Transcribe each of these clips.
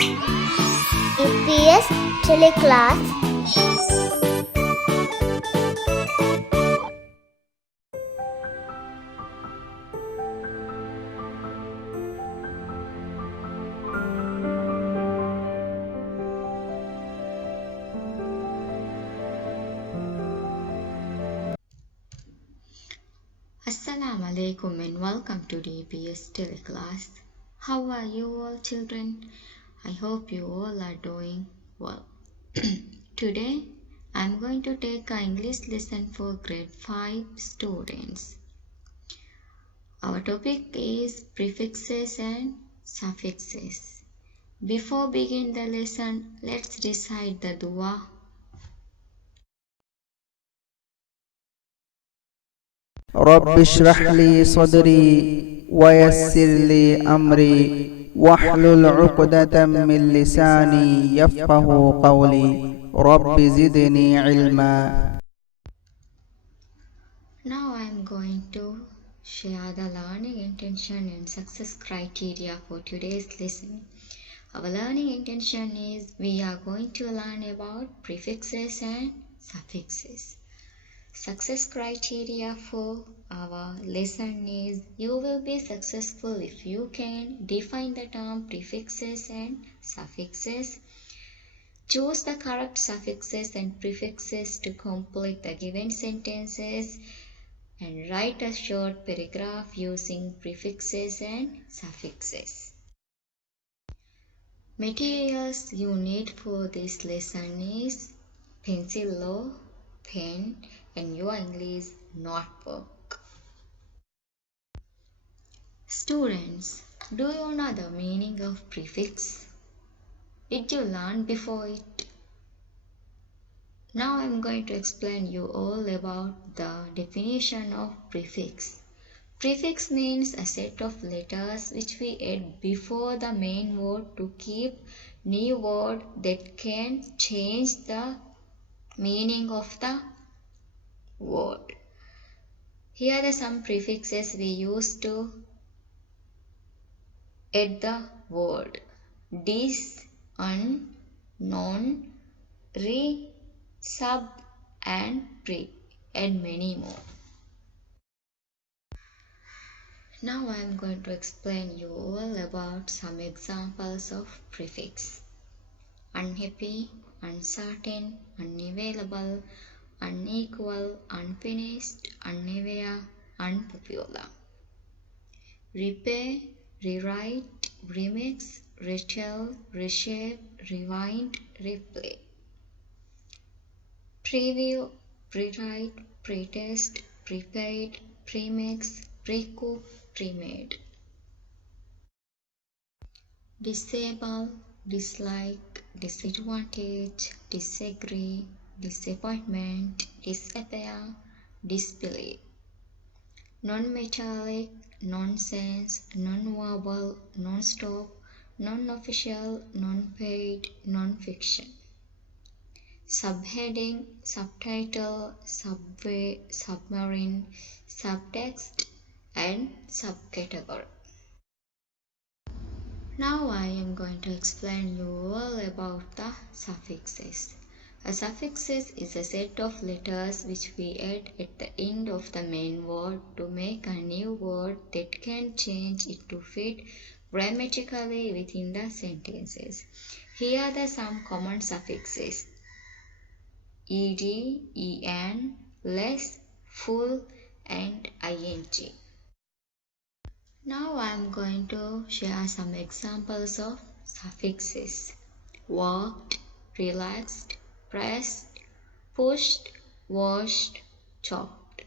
DPS TeleClass. Assalamu alaikum and welcome to DPS TeleClass. How are you all children? I hope you all are doing well. Today I am going to take an English lesson for grade 5 students. Our topic is prefixes and suffixes. Before begin the lesson, let's recite the dua. رب اشرح لي صدري ويسر لي أمري واحلل عقدة من لساني يفقه قولي رب زدني علما. Now I am going to share the learning intention and success criteria for today's lesson. Our learning intention is we are going to learn about prefixes and suffixes. Success criteria for our lesson is you will be successful if you can define the term prefixes and suffixes. Choose the correct suffixes and prefixes to complete the given sentences and write a short paragraph using prefixes and suffixes. Materials you need for this lesson is pencil or pen and your English notebook. Students, do you know the meaning of prefix? Did you learn before it? Now I am going to explain you all about the definition of prefix. Prefix means a set of letters which we add before the main word to keep new word that can change the meaning of the word. Here are some prefixes we use to add the word: dis, un, non, re, sub and pre, and many more. Now I am going to explain you all about some examples of prefix. Unhappy, uncertain, unavailable, unequal, unfinished, unaware, unpopular. Repair, rewrite, remix, retell, reshape, rewind, replay. Preview, prewrite, pretest, prepaid, premix, precook, premade. Disable, dislike, disadvantage, disagree, disappointment, disappear, disbelief. Non-metallic, nonsense, non-verbal, non-stop, non-official, non-paid, non-fiction. Subheading, subtitle, subway, submarine, subtext, and subcategory. Now I am going to explain you all about the suffixes. A suffixes is a set of letters which we add at the end of the main word to make a new word that can change it to fit grammatically within the sentences. Here are some common suffixes: ed, en, less, full, and ing. Now I am going to share some examples of suffixes: worked, relaxed, pressed, pushed, washed, chopped.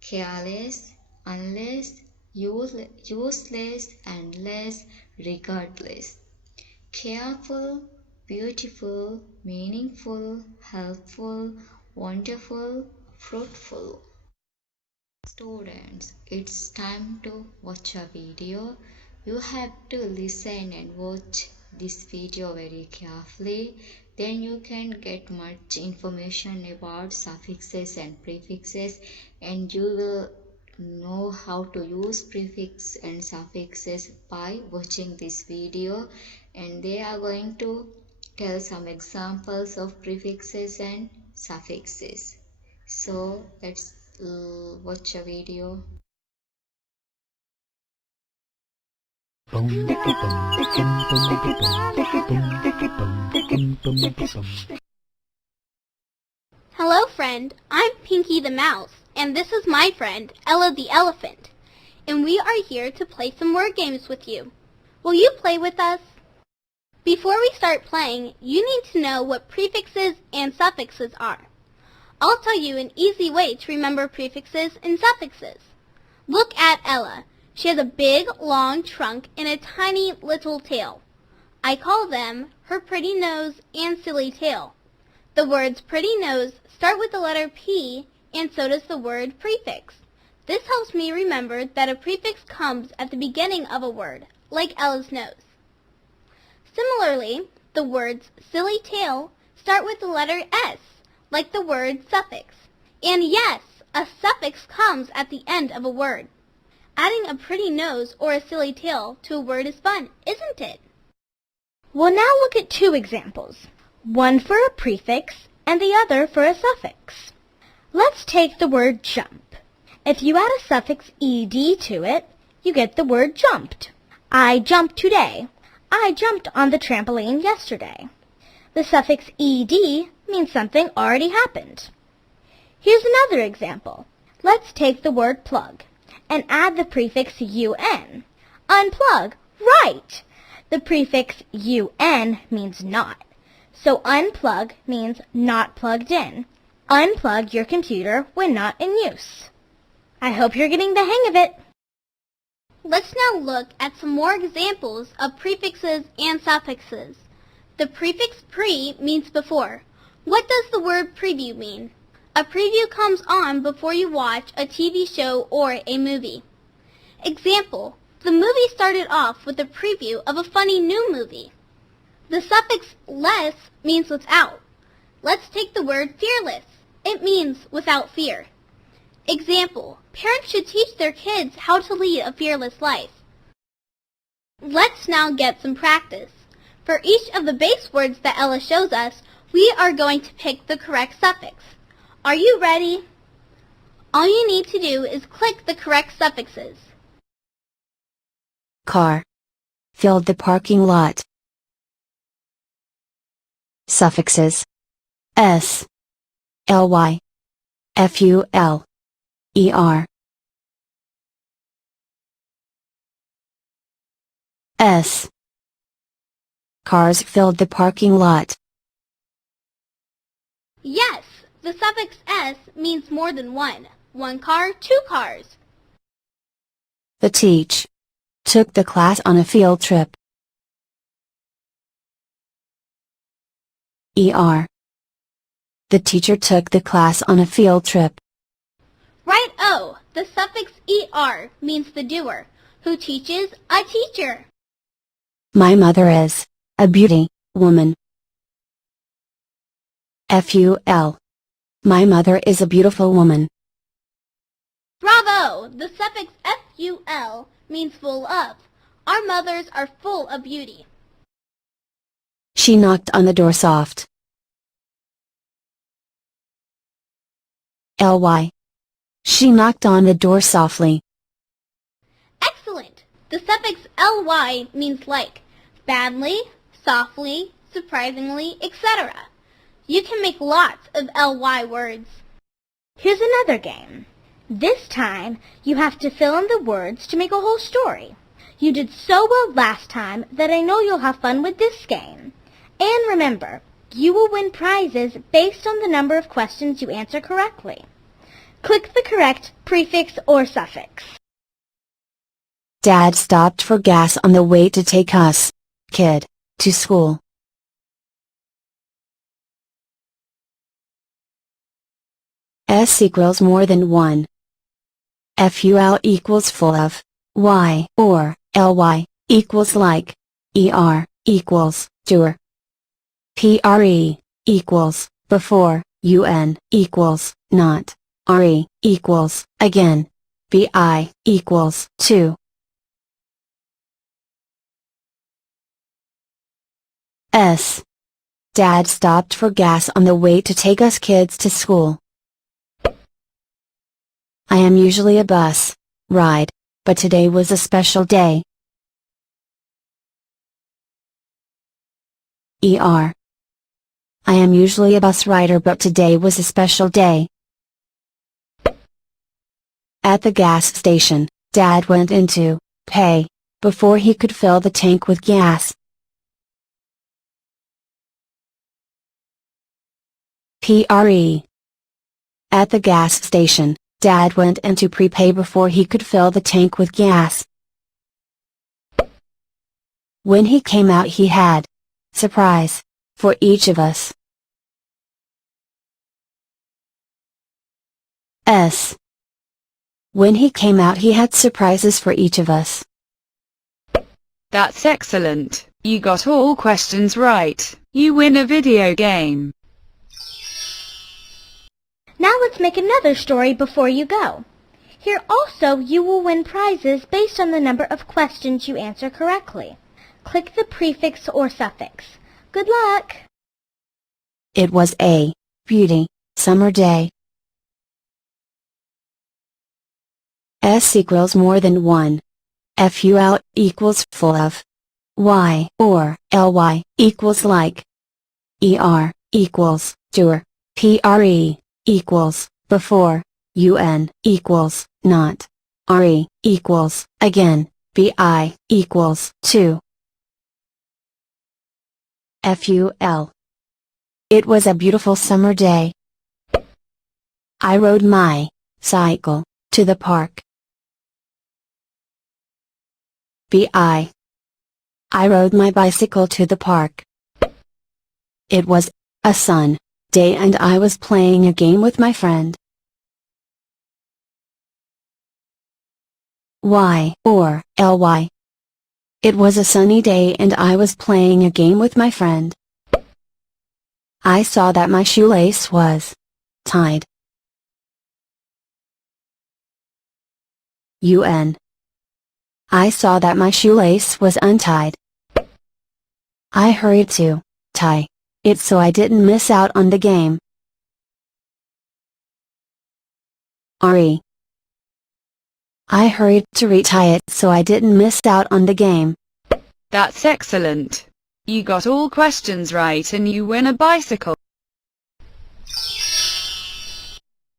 Careless, unless, useless, endless, regardless. Careful, beautiful, meaningful, helpful, wonderful, fruitful. Students, it's time to watch a video. You have to listen and watch this video very carefully. Then you can get much information about suffixes and prefixes and you will know how to use prefix and suffixes by watching this video, and they are going to tell some examples of prefixes and suffixes. So let's watch a video. Hello friend, I'm Pinky the Mouse, and this is my friend, Ella the Elephant, and we are here to play some word games with you. Will you play with us? Before we start playing, you need to know what prefixes and suffixes are. I'll tell you an easy way to remember prefixes and suffixes. Look at Ella. She has a big, long trunk and a tiny little tail. I call them her pretty nose and silly tail. The words pretty nose start with the letter P, and so does the word prefix. This helps me remember that a prefix comes at the beginning of a word, like Ella's nose. Similarly, the words silly tail start with the letter S, like the word suffix. And yes, a suffix comes at the end of a word. Adding a pretty nose or a silly tail to a word is fun, isn't it? We'll now look at two examples, one for a prefix and the other for a suffix. Let's take the word jump. If you add a suffix ed to it, you get the word jumped. I jumped today. I jumped on the trampoline yesterday. The suffix ed means something already happened. Here's another example. Let's take the word plug and add the prefix un. Unplug, right! The prefix un means not. So unplug means not plugged in. Unplug your computer when not in use. I hope you're getting the hang of it. Let's now look at some more examples of prefixes and suffixes. The prefix pre means before. What does the word preview mean? A preview comes on before you watch a TV show or a movie. Example, the movie started off with a preview of a funny new movie. The suffix less means without. Let's take the word fearless. It means without fear. Example, parents should teach their kids how to lead a fearless life. Let's now get some practice. For each of the base words that Ella shows us, we are going to pick the correct suffix. Are you ready? All you need to do is click the correct suffixes. Car. Filled the parking lot. Suffixes. S. Ly. Ful. Er. S. Cars filled the parking lot. Yes, the suffix s means more than one. One car, two cars. The teach. Took the class on a field trip. Er. The teacher took the class on a field trip. Right-o, the suffix er means the doer, who teaches a teacher. My mother is a beauty woman. Ful. My mother is a beautiful woman. Bravo! The suffix ful means full of. Our mothers are full of beauty. She knocked on the door soft. Ly. She knocked on the door softly. Excellent! The suffix ly means like, badly, softly, surprisingly, etc. You can make lots of ly words. Here's another game. This time, you have to fill in the words to make a whole story. You did so well last time that I know you'll have fun with this game. And remember, you will win prizes based on the number of questions you answer correctly. Click the correct prefix or suffix. Dad stopped for gas on the way to take us, kid, to school. S equals more than 1. Ful equals full of. Y or ly equals like. Er equals doer. Pre equals before. Un equals not. Re equals again. BI equals 2. S. Dad stopped for gas on the way to take us kids to school. I am usually a bus ride, but today was a special day. ER. I am usually a bus rider, but today was a special day. At the gas station, Dad went in to pay before he could fill the tank with gas. PRE. At the gas station, Dad went in to prepay before he could fill the tank with gas. When he came out, he had surprise for each of us. S. When he came out, he had surprises for each of us. That's excellent. You got all questions right. You win a video game. Now let's make another story before you go. Here also you will win prizes based on the number of questions you answer correctly. Click the prefix or suffix. Good luck! It was a beauty summer day. S equals more than 1. FUL equals full of. Y or LY equals like. ER equals doer. PRE equals before. UN equals not. RE equals again. BI equals to. FUL. It was a beautiful summer day. I rode my cycle to the park. BI. I rode my bicycle to the park. It was a sun day and I was playing a game with my friend. Y or LY. It was a sunny day and I was playing a game with my friend. I saw that my shoelace was tied. UN. I saw that my shoelace was untied. I hurried to tie it so I didn't miss out on the game. RE. I hurried to retie it so I didn't miss out on the game. That's excellent. You got all questions right and you win a bicycle.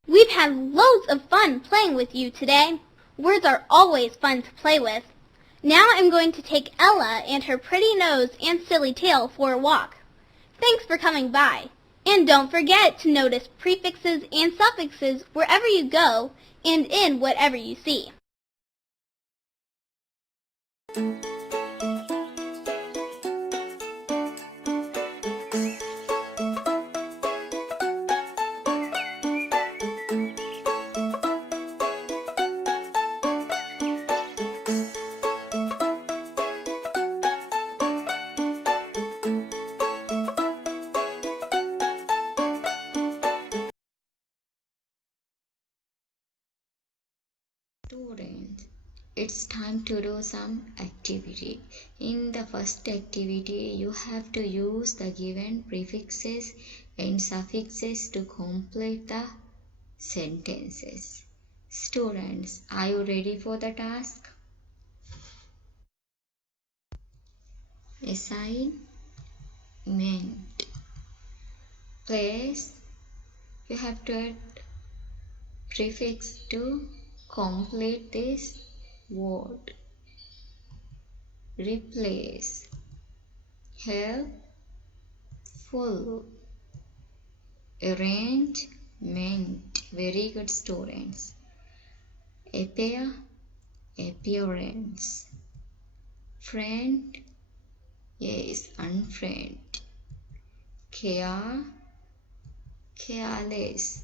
We've had loads of fun playing with you today. Words are always fun to play with. Now I'm going to take Ella and her pretty nose and silly tail for a walk. Thanks for coming by. And don't forget to notice prefixes and suffixes wherever you go and in whatever you see. Students, it's time to do some activity. In the first activity, you have to use the given prefixes and suffixes to complete the sentences. Students, are you ready for the task? Assignment. Place. You have to add prefix to complete this word. Replace. Helpful. Arrangement. Very good, students. Appear. Appearance. Friend. Yes, unfriend. Care. Careless.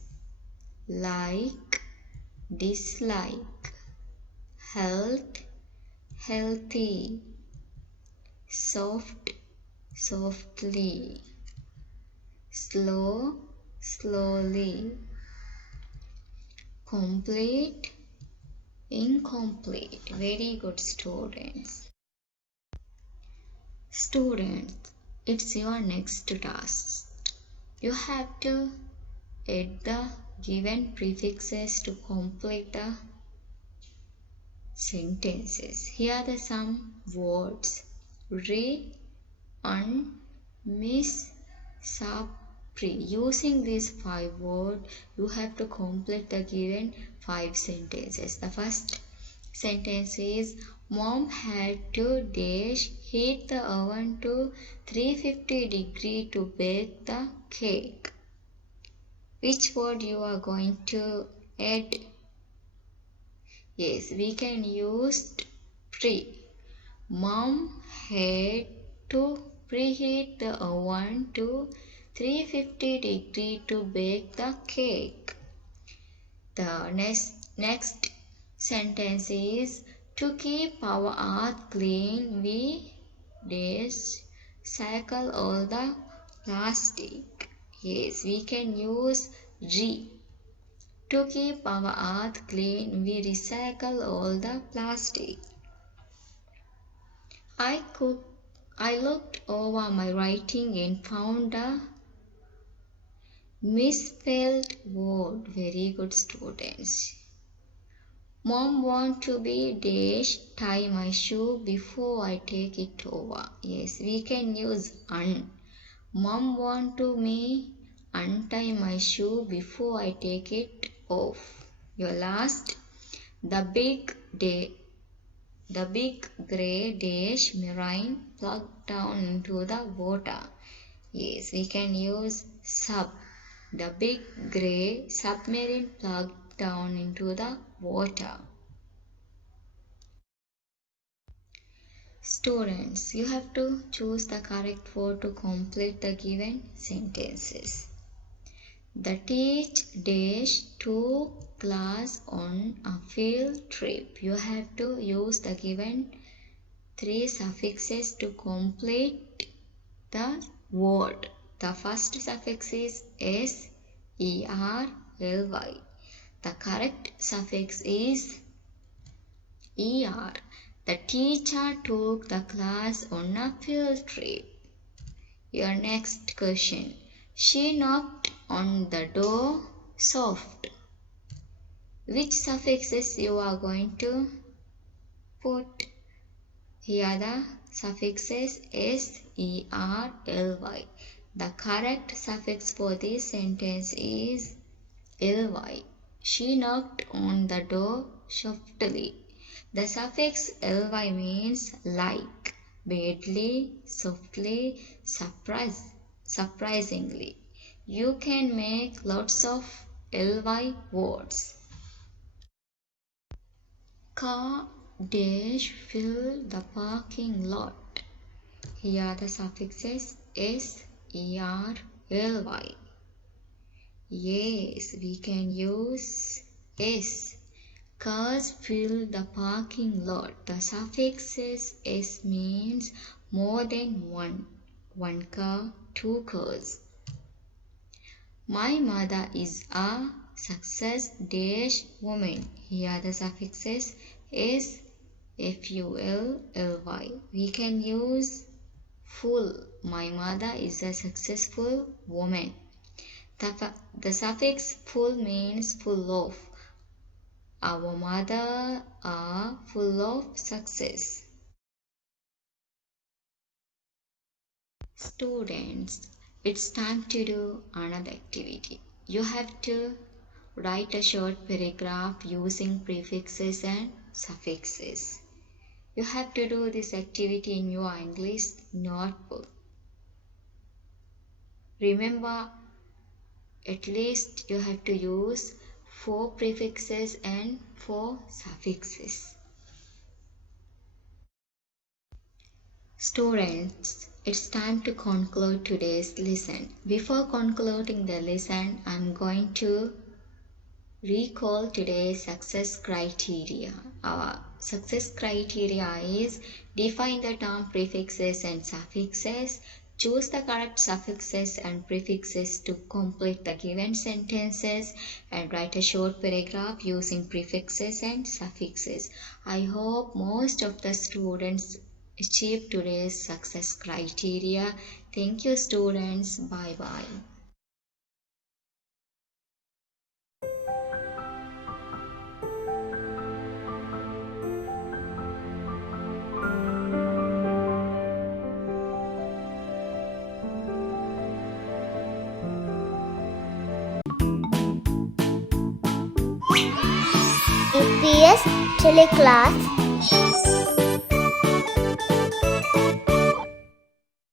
Like. Dislike. Health. Healthy. Soft. Softly. Slow. Slowly. Complete. incomplete. Very good, students. Students, it's your next task. You have to add the given prefixes to complete the sentences. Here are some words: re, un, miss, sub, pre. Using these 5 words, you have to complete the given 5 sentences. The first sentence is: Mom had to dash heat the oven to 350 degrees to bake the cake. Which word you are going to add? Yes, we can use pre. Mom had to preheat the oven to 350 degrees to bake the cake. The next sentence is: to keep our earth clean, we recycle all the plastic. Yes, we can use re. To keep our earth clean, we recycle all the plastic. I looked over my writing and found a misspelled word. Very good, students. Mom want to be dash tie my shoe before I take it over. Yes, we can use un. Mom want to me untie my shoe before I take it off. Your last: the big grey dash marine plugged down into the water. Yes, we can use sub. The big grey submarine plugged down into the water. Students, you have to choose the correct word to complete the given sentences. The teacher dash took class on a field trip. You have to use the given 3 suffixes to complete the word. The first suffix is s, er, ly. The correct suffix is er. The teacher took the class on a field trip. Your next question: she knocked on the door soft. Which suffixes you are going to put? Here are the suffixes s, er, ly. The correct suffix for this sentence is ly. She knocked on the door softly. The suffix ly means like, badly, softly, surprisingly. You can make lots of ly words. Car dash fill the parking lot. Here are the suffixes s, er, ly. Yes, we can use s. Cars fill the parking lot. The suffixes s means more than one. 1 car, 2 cars. My mother is a success dash woman. Here are the suffixes s, full, ly. We can use full. My mother is a successful woman. The suffix full means full of. Our mother are full of success. Students, it's time to do another activity. You have to write a short paragraph using prefixes and suffixes. You have to do this activity in your English notebook. Remember, at least you have to use 4 prefixes and 4 suffixes. Students, it's time to conclude today's lesson. Before concluding the lesson, I'm going to recall today's success criteria. Our success criteria is: define the term prefixes and suffixes, Choose the correct suffixes and prefixes to complete the given sentences and write a short paragraph using prefixes and suffixes. I hope most of the students achieve today's success criteria. Thank you, students. Bye bye. DPS TeleClass